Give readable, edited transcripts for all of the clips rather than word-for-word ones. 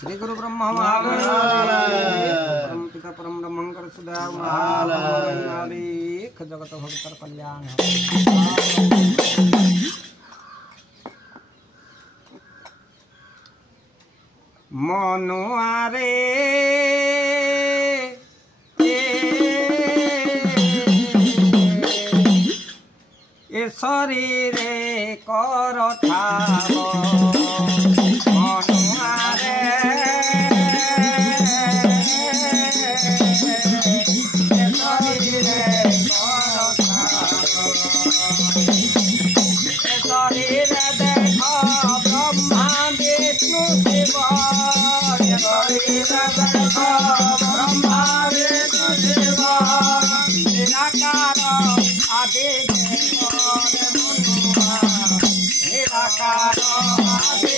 श्री गुरु ब्रह्मा परम पिता परम ब्रह्मंकर सुदेव महालेख जगत भक्तर कल्याण मनुआरे ए शरीरे कर ठाव मनुआरे ए शरीरे कर ठाव ए शरीरे देख ब्रह्मा विष्णु शिव ए शरीरे देख ब्रह्मा विष्णु शिव निराकार आदि निराकार आदि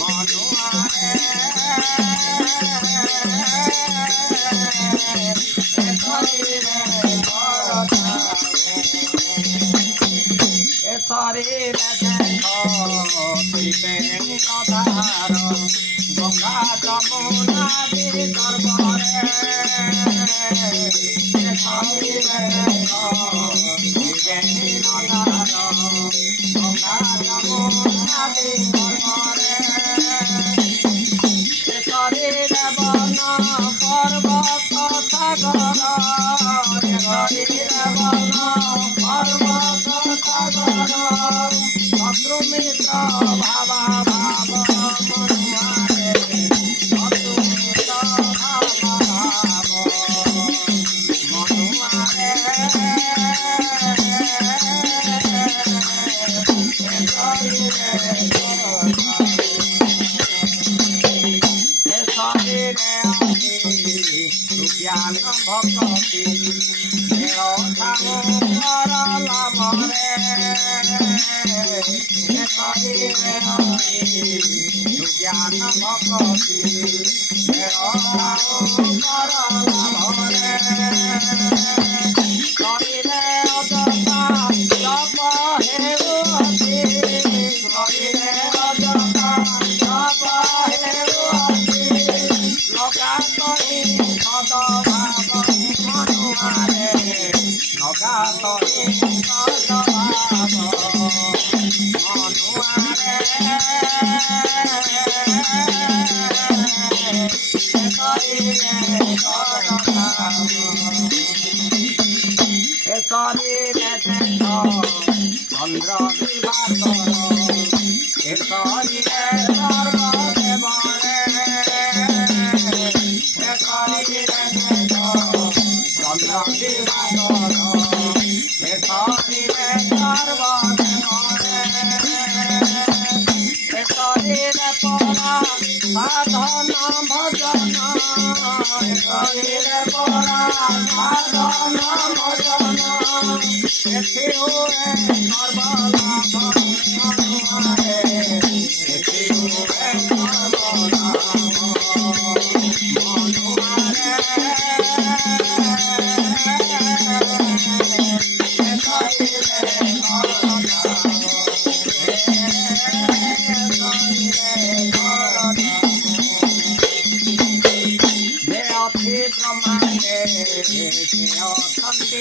मनुआरे शरीर निराधार गंगा जमुना सर्वरे शरीर निराधार गंगा जमुना सर्वरे शरीर वन पर्वत सागर शरीर वन पर्वत सागर शत्रुमित्र भाव भाव मनुआरे शत्रुमित्र भाव भाव मनुआरे ज्ञान भक्ति ज्ञान भक्ति शरीरे अजता जप हेउअति शरीरे अजता जप हेउअति लगातहि सदभाव मनुआरे लगातहि सदभाव मनुआरे शरीरे देख चंद्र दिवाकर ए शरीरे सर्वदेवरे ए शरीरे देख चंद्र दिवाकर ए शरीरे सर्वदेवरे ए शरीरे परा साधन भजन ए शरीरे परा साधन भजन एथि हुए सर्वलाभ मनुआरे एथि हुए सर्वलाभ मनुआरे ब्रह्मांडे अछंती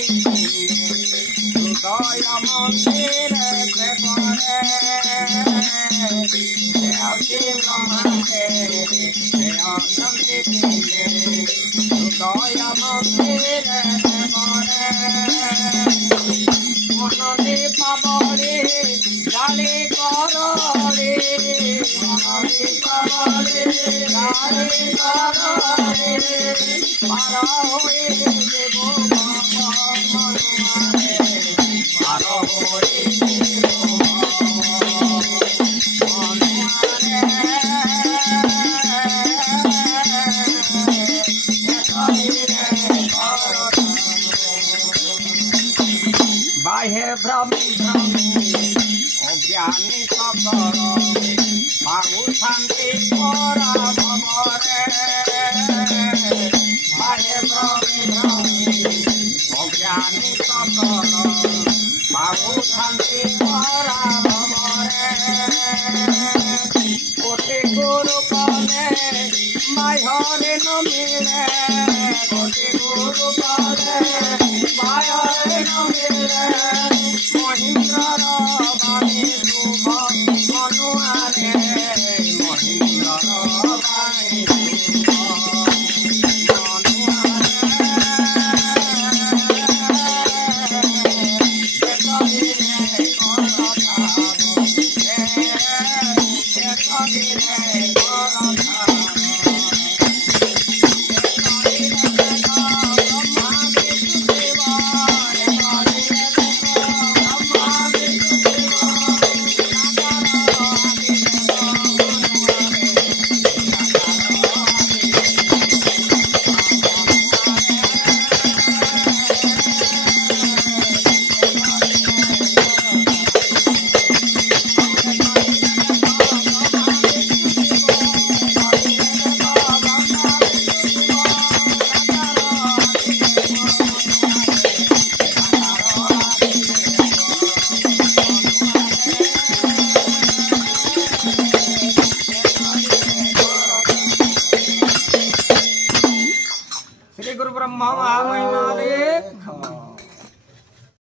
हृदय मंदिर प्रेमरे ब्रह्मांडे अछंती हृदय मंदिर प्रेमरे मन दीपावली जाली करले मन दीपावली जाली करले पार होए देव मनुआरे पार होए देव मनुआरे बाह्य भ्रमी अज्ञानी सकर पाहु शांति परा भवरे बाह्य भ्रमी अज्ञानी सकर पाहु शांति परा भवरे कोटि रे न मिले कोटि गुरु पाले माया रे न मिले महेंद्र बाणी शुभ मनुआरे महेंद्र बाणी शुभ श्री गुरु ब्रह्मा महिमा